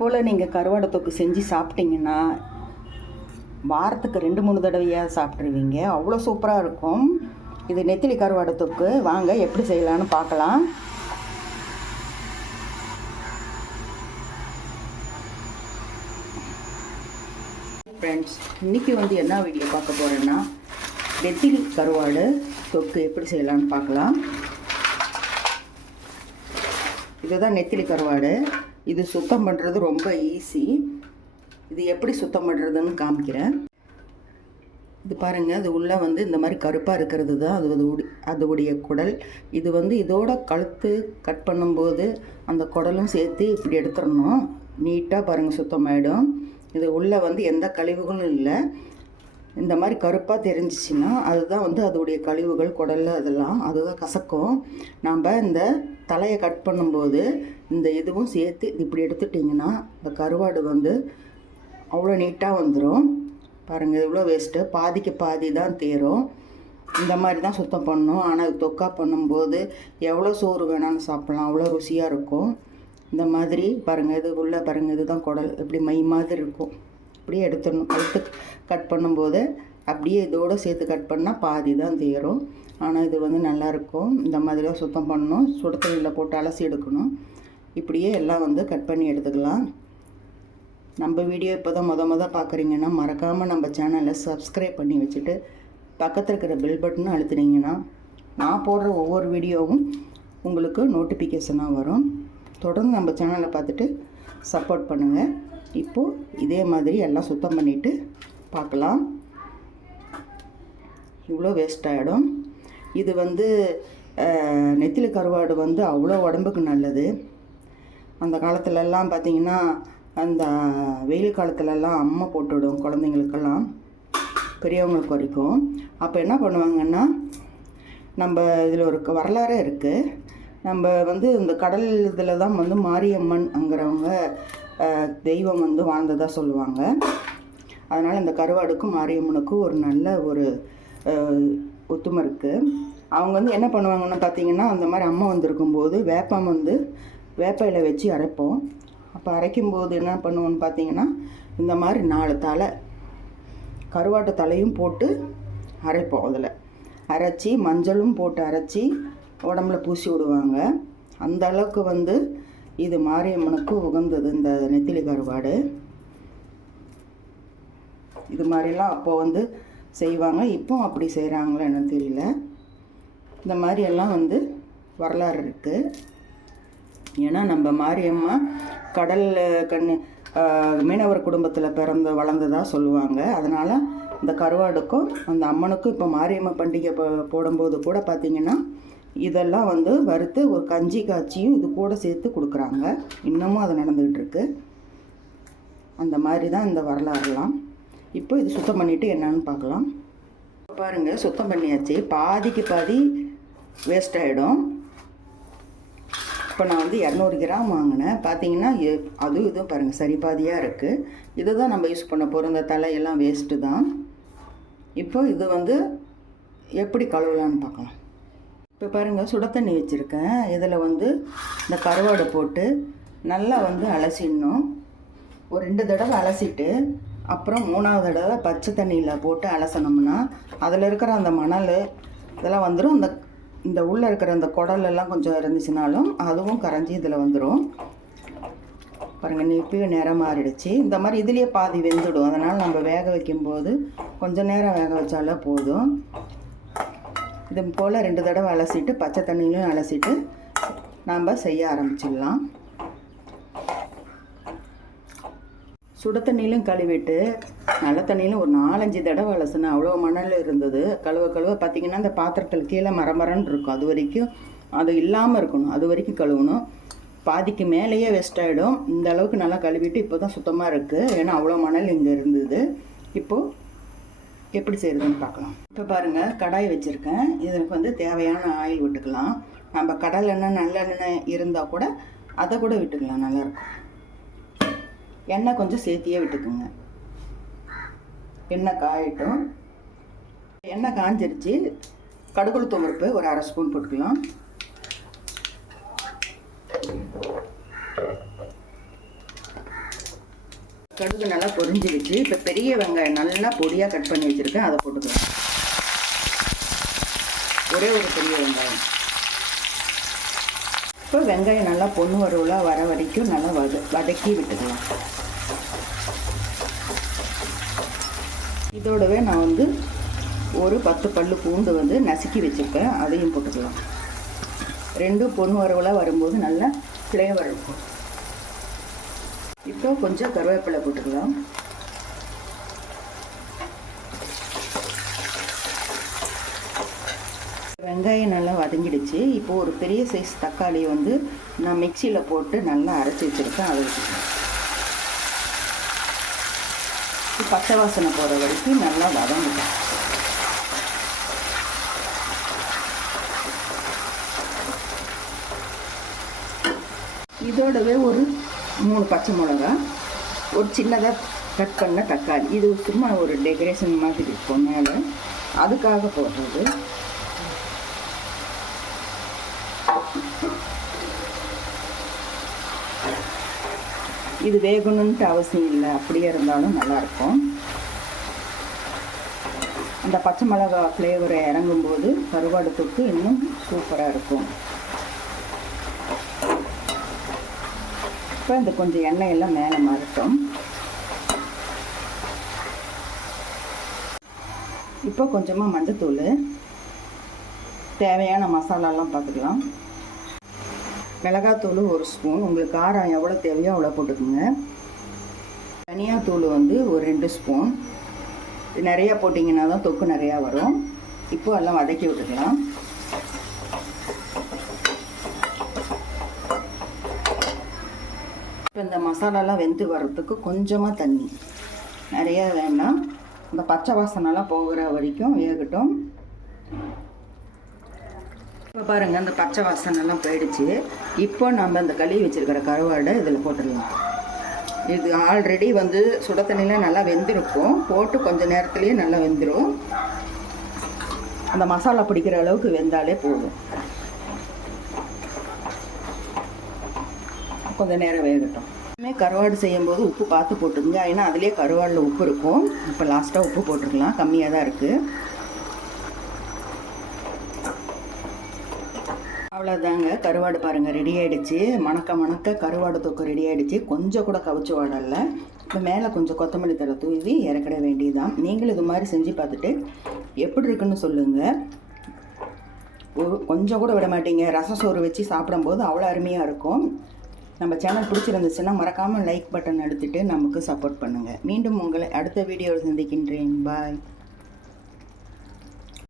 போல் நீங்கள் கருவாடை தொக்கு செஞ்சு சாப்பிட்டீங்கன்னா வாரத்துக்கு 2-3 தடவையாக சாப்பிட்ருவீங்க. அவ்வளோ சூப்பராக இருக்கும். இது நெத்திலி கருவாடை தொக்கு. வாங்க எப்படி செய்யலான்னு பார்க்கலாம். ஃப்ரெண்ட்ஸ், இன்றைக்கி என்ன வீடியோ பார்க்க போகிறேன்னா நெத்திலி கருவாடு தொக்கு எப்படி செய்யலான்னு பார்க்கலாம். இதுதான் நெத்திலி கருவாடு. இது சுத்தம் பண்ணுறது ரொம்ப ஈஸி. இது எப்படி சுத்தம் பண்ணுறதுன்னு காமிக்கிறேன். இது பாருங்கள், அது உள்ளே இந்த மாதிரி கருப்பாக இருக்கிறது தான் அதோடைய குடல். இது இதோட கழுத்து கட் பண்ணும்போது அந்த குடலும் சேர்த்து இப்படி எடுத்துடணும். நீட்டாக பாருங்கள், சுத்தமாயிடும். இது உள்ளே எந்த கழிவுகளும் இல்லை. இந்த மாதிரி கருப்பாக தெரிஞ்சிச்சின்னா அதுதான் அதோடைய கழிவுகள், குடல், அதெல்லாம் அதுதான் கசக்கும். நாம் இந்த தலையை கட் பண்ணும்போது இந்த இதுவும் சேர்த்து இப்படி எடுத்துட்டிங்கன்னா இந்த கருவாடு அவ்வளோ நீட்டாக வந்துடும். பாருங்கள், இவ்வளோ வேஸ்ட்டு, பாதிக்கு பாதி தான் தேரும். இந்த மாதிரி தான் சுத்தம் பண்ணணும். ஆனால் இது தொக்கா பண்ணும்போது எவ்வளோ சோறு வேணாலும் சாப்பிட்லாம், அவ்வளோ ருசியாக இருக்கும். இந்த மாதிரி பாருங்கள், இது உள்ளே பாருங்கள், இதுதான் குடல், இப்படி மை மாதிரி இருக்கும். அப்படியே எடுத்துடணும். கழுத்து கட் பண்ணும்போது அப்படியே இதோடு சேர்த்து கட் பண்ணால் பாதி தான் தேரும். ஆனால் இது நல்லாயிருக்கும். இந்த மாதிரி தான் சுத்தம் பண்ணணும். சுடு தண்ணியில் போட்டு அலசி எடுக்கணும். இப்படியே எல்லாம் கட் பண்ணி எடுத்துக்கலாம். நம்ம வீடியோ இப்போ தான் முத பார்க்குறீங்கன்னா மறக்காமல் நம்ம சேனலை சப்ஸ்கிரைப் பண்ணி வச்சுட்டு பக்கத்தில் இருக்கிற பெல் பட்டனும் அழுத்துனீங்கன்னா நான் போடுற ஒவ்வொரு வீடியோவும் உங்களுக்கு நோட்டிஃபிகேஷனாக வரும். தொடர்ந்து நம்ம சேனலை பார்த்துட்டு சப்போர்ட் பண்ணுங்கள். இப்போது இதே மாதிரி எல்லாம் சுத்தம் பண்ணிவிட்டு பார்க்கலாம். இவ்வளோ வேஸ்ட் ஆகிடும். இது நெத்திலி கருவாடு அவ்வளோ உடம்புக்கு நல்லது. அந்த காலத்துலலாம் பார்த்திங்கன்னா, அந்த வெயில் காலத்துலலாம் அம்மா போட்டுவிடும் குழந்தைங்களுக்கெல்லாம், பெரியவங்களுக்கு வரைக்கும். அப்போ என்ன பண்ணுவாங்கன்னா, நம்ம இதில் ஒரு வரலாறே இருக்குது. நம்ம இந்த கடல் இதில் தான் மாரியம்மன்ங்கிறவங்க தெய்வம் வாழ்ந்ததாக சொல்லுவாங்க. அதனால் இந்த கருவாடுக்கும் மாரியம்மனுக்கும் ஒரு நல்ல ஒரு ஒத்துமை இருக்குது. அவங்க என்ன பண்ணுவாங்கன்னா பார்த்திங்கன்னா, அந்த மாதிரி அம்மா இருக்கும்போது வேப்பம் வேப்ப இலை வச்சு அரைப்போம். அப்போ அரைக்கும்போது என்ன பண்ணுவோன்னு பார்த்தீங்கன்னா, இந்த மாதிரி 4 தலை கருவாட்டு தலையும் போட்டு அரைப்போம். அதில் அரைச்சி மஞ்சளும் போட்டு அரைச்சி உடம்புல பூசி விடுவாங்க. அந்த அளவுக்கு இது மாரியம்மனுக்கு உகந்தது இந்த நெத்திலி கருவாடு. இது மாதிரிலாம் அப்போ செய்வாங்க. இப்போ அப்படி செய்கிறாங்களோ என்னன்னு தெரியல. இந்த மாதிரி எல்லாம் வரலாறு இருக்குது. ஏன்னா நம்ம மாரியம்மா கடல் மீனவர் குடும்பத்தில் வளர்ந்ததாக சொல்லுவாங்க. அதனால் இந்த கருவாடுக்கும் அந்த அம்மனுக்கும் இப்போ மாரியம்மா பண்டிகை போடும்போது கூட பார்த்திங்கன்னா இதெல்லாம் வறுத்து ஒரு கஞ்சி காய்ச்சியும் இது கூட சேர்த்து கொடுக்குறாங்க. இன்னமும் அது நடந்துக்கிட்டு இருக்கு. அந்த மாதிரி தான் இந்த வரலாறுலாம். இப்போ இது சுத்தம் பண்ணிவிட்டு என்னன்னு பார்க்கலாம். பாருங்கள், சுத்தம் பண்ணியாச்சு. பாதிக்கு பாதி வேஸ்ட் ஆகிடும். இப்போ நான் 200 கிராம் வாங்கினேன். பார்த்தீங்கன்னா இதுவும் பாருங்கள் சரி பாதியாக இருக்குது. இது தான் நம்ம யூஸ் பண்ண போகிறோம். இந்த தலையெல்லாம் வேஸ்ட்டு தான். இப்போ இது எப்படி கழுவலான்னு பார்க்கலாம். இப்போ பாருங்கள், சுட தண்ணி வச்சுருக்கேன். இதில் இந்த கருவாடை போட்டு நல்லா அலசிடணும். ஒரு 2 தடவை அலசிட்டு அப்புறம் 3ஆவது தடவை பச்சை தண்ணியில் போட்டு அலசனோம்னா அதில் இருக்கிற அந்த மணல் இதெல்லாம் வந்துடும். இந்த உள்ளே இருக்கிற அந்த குடலெல்லாம் கொஞ்சம் இருந்துச்சுனாலும் அதுவும் கரைஞ்சி இதில் வந்துடும். பாருங்கள், இப்போயே நேரம் மாறிடுச்சு. இந்த மாதிரி இதுலேயே பாதி வெந்துடும். அதனால் நம்ம வேக வைக்கும்போது கொஞ்சம் நேரம் வேக வச்சாலே போதும். இது போல் 2 தடவை அலசிட்டு பச்சை தண்ணியிலையும் அலசிட்டு நாம் செய்ய ஆரம்பிச்சிடலாம். சுட தண்ணியிலும் கழுவிட்டு நல்ல தண்ணியிலும் ஒரு 4-5 தடவை அலசினேன். அவ்வளோ மணல் இருந்தது. கழுவ பார்த்திங்கன்னா அந்த பாத்திரத்தில் கீழே மரமரன்னு இருக்கும். அது வரைக்கும் அது இல்லாமல் இருக்கணும். அது வரைக்கும் கழுவணும். பாதிக்கு மேலேயே வேஸ்ட் ஆகிடும். இந்த அளவுக்கு நல்லா கழுவிட்டு இப்போ தான் சுத்தமாக இருக்குது. ஏன்னா அவ்வளோ மணல் இங்கே இருந்தது. இப்போது எப்படி செய்கிறதுன்னு பார்க்கலாம். இப்போ பாருங்கள், கடாய் வச்சுருக்கேன். இதற்கு தேவையான ஆயில் விட்டுக்கலாம். நம்ம கடல் எண்ணெய் நல்லெண்ணெய் இருந்தால் கூட அதை கூட விட்டுக்கலாம், நல்லாயிருக்கும். எண்ணெய் கொஞ்சம் சேர்த்தியே விட்டுக்குங்க. எண்ணெய் காயட்டும். எண்ணெய் காஞ்சிருச்சு. கடுகுளுத்தம் பருப்பு ஒரு 1/2 ஸ்பூன் போட்டுக்கலாம். கடுகு நல்லா பொரிஞ்சிருச்சு. இப்போ பெரிய வெங்காயம் நல்லா பொடியாக கட் பண்ணி வச்சுருக்கேன், அதை போட்டுக்கலாம். ஒரே ஒரு பெரிய வெங்காயம். இப்போ வெங்காயம் நல்லா பொண்ணு வறுவலாக வர வரைக்கும் நல்லா வதக்கி விட்டுக்கலாம். இதோடவே நான் வந்து ஒரு 10 பல்லு பூண்டு வந்து நசுக்கி வச்சுருக்கேன், அதையும் போட்டுக்கலாம். ரெண்டும் பொண்ணு வறுவலாக வரும்போது நல்லா ஃப்ளேவர் இருக்கும். இப்போ கொஞ்சம் கருவேப்பிலை போட்டுக்கலாம். வெங்காயம் நல்லா வதங்கிடுச்சு. இப்போ ஒரு பெரிய சைஸ் தக்காளி வந்து நான் மிக்சியில் போட்டு நல்லா அரைச்சி வச்சுருக்கேன், அதை வச்சுக்கலாம். பச்சை வாசனை போகிற வரைக்கும் நல்லா வதங்கிடும். இதோடவே ஒரு 3 பச்சை மிளகா, ஒரு சின்னதாக கட் பண்ண தக்காளி. இது சும்மா ஒரு டெக்கரேஷன் மாதிரி இருக்கும் மேலே, அதுக்காக போடுறது. இது வேகணுன்ட்டு அவசியம் இல்லை, அப்படியே இருந்தாலும் நல்லாயிருக்கும். அந்த பச்சை மிளகா ஃப்ளேவரை இறங்கும்போது கருவாடு தொக்கு இன்னும் சூப்பராக இருக்கும். இப்போ இந்த கொஞ்சம் எண்ணெயெல்லாம் மேலே மாறட்டும். இப்போ கொஞ்சமாக மஞ்சத்தூள், தேவையான மசாலாலாம் பார்த்துக்கலாம். மிளகாத்தூள் 1 ஸ்பூன், உங்களுக்கு காரம் எவ்வளோ தேவையோ அவ்வளோ போட்டுக்கோங்க. தனியாத்தூள் வந்து ஒரு 2 ஸ்பூன். நிறையா போட்டிங்கன்னா தான் தொக்கு நிறையா வரும். இப்போ எல்லாம் வதக்கி விட்டுக்கலாம். இப்போ இந்த மசாலாலாம் வெந்து வர்றதுக்கு கொஞ்சமாக தண்ணி, நிறையா வேண்டாம். இந்த பச்சை வாசனைலாம் போகிற வரைக்கும் வேகட்டும். இப்போ பாருங்கள், அந்த பச்சை வாசனைலாம் போயிடுச்சு. இப்போ நம்ம இந்த கழுவி வச்சுருக்கிற கருவாடை இதில் போட்டுடலாம். இது ஆல்ரெடி வந்து சுட தண்ணியில் நல்லா வெந்திருக்கும், போட்டு கொஞ்சம் நேரத்துலேயே நல்லா வெந்துடும். அந்த மசாலா பிடிக்கிற அளவுக்கு வெந்தாலே போதும். கொஞ்சம் நேரம் வேகட்டும். கருவாடு செய்யும்போது உப்பு பார்த்து போட்டுருங்க, ஏன்னா அதிலே கருவாடில் உப்பு இருக்கும். இப்போ லாஸ்ட்டாக உப்பு போட்டுருக்கலாம், கம்மியாக தான் இருக்குது. அவ்வளோதாங்க, கருவாடு பாருங்கள் ரெடி ஆகிடுச்சு. மணக்க கருவாடு தொக்கு ரெடி ஆகிடுச்சு. கொஞ்சம் கூட கவிச்சு வாடல. இப்போ மேலே கொஞ்சம் கொத்தமல்லி தழை தூவி இறக்கிட வேண்டியதுதான். நீங்களும் இது மாதிரி செஞ்சு பார்த்துட்டு எப்படி இருக்குன்னு சொல்லுங்கள். கொஞ்சம் கூட விட மாட்டீங்க. ரசம் சோறு வச்சு சாப்பிடும்போது அவ்வளோ அருமையாக இருக்கும். நம்ம சேனல் பிடிச்சிருந்துச்சுன்னா மறக்காமல் லைக் பட்டன் அழுத்திட்டு நமக்கு சப்போர்ட் பண்ணுங்கள். மீண்டும் உங்களை அடுத்த வீடியோவில் சந்திக்கின்றேன். பாய்.